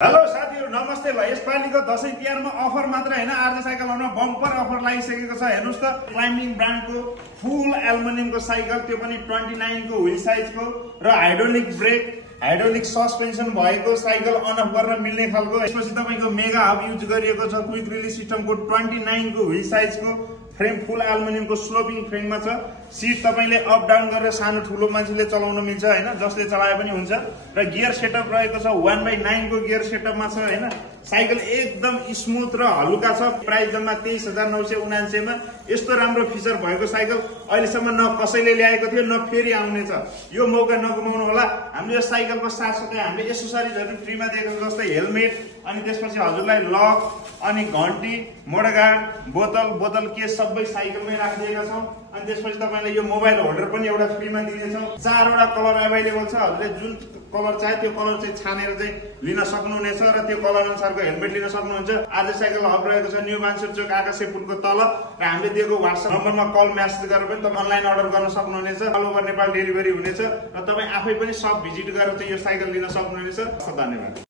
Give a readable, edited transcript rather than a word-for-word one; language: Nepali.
हेलो साथीहरु नमस्ते ल यसपालिको दशैं तिहारमा अफर मात्र हैन आरजे साइकलहरुमा बम्पर अफर लागिसकेको छ हेर्नुस् त क्लाइम्बिङ ब्रान्डको फुल एल्युमिनियमको साइकल त्यो पनि 29 को व्हील साइजको र हाइड्रोलिक ब्रेक हाइड्रोलिक सस्पेन्सन भएको साइकल अनअफ गर्न मिल्ने खालको यसपछि तपाईको मेगा हब युज गरिएको छ क्विक रिलिज सिस्टमको 29 को व्हील साइजको फ्रेम फुल एल्युमिनियमको स्लोपिङ फ्रेममा छ सीट तपाईले अप डाउन गरेर सानो ठुलो मान्छेले चलाउन मिल्छ हैन जसले चलाए पनि हुन्छ र गियर सेटअप रहेको छ 1/9 को गियर सेटअपमा छ हैन साइकल एकदम स्मुथ र हलुका छ प्राइस जम्मा 23979 मा यस्तो राम्रो फिचर भएको साइकल अहिलेसम्म न कसैले ल्याएको थियो न फेरि आउने छ यो मौका नगुमाउनु होला हामीले यो साइकलको साथसाथै हामीले एक्सेसरिजहरु फ्रीमा दिएको छ जस्तै हेलमेट अनि त्यसपछि हजुरलाई लक अनि घण्टी मोडगार्ड बोतल केस सबै साइकलमै राखिदिएका छौं अनि त्यसपछि तपाईलाई यो मोबाइल होल्डर पनि एउटा फ्रीमा दिनेछौं 4 वटा कलर अवेलेबल छ हजुरले जुन कलर चाहे त्यो कलर चाहिँ छानेर चाहिँ लिन सक्नुहुनेछ र त्यो कलर अनुसारको हेलमेट लिन सक्नुहुन्छ आरजे साइकल हब रहेको छ न्यू मानसुर चोक आकाशे पुलको तल र हामीले दिएको WhatsApp नम्बरमा कल मेसेज गरेर पनि तपाई अनलाइन अर्डर गर्न सक्नुहुनेछ अल ओभर नेपाल डेलिभरी हुनेछ र तपाई आफै पनि सब भिजिट गरेर चाहिँ यो साइकल लिन सक्नुहुनेछ धन्यवाद।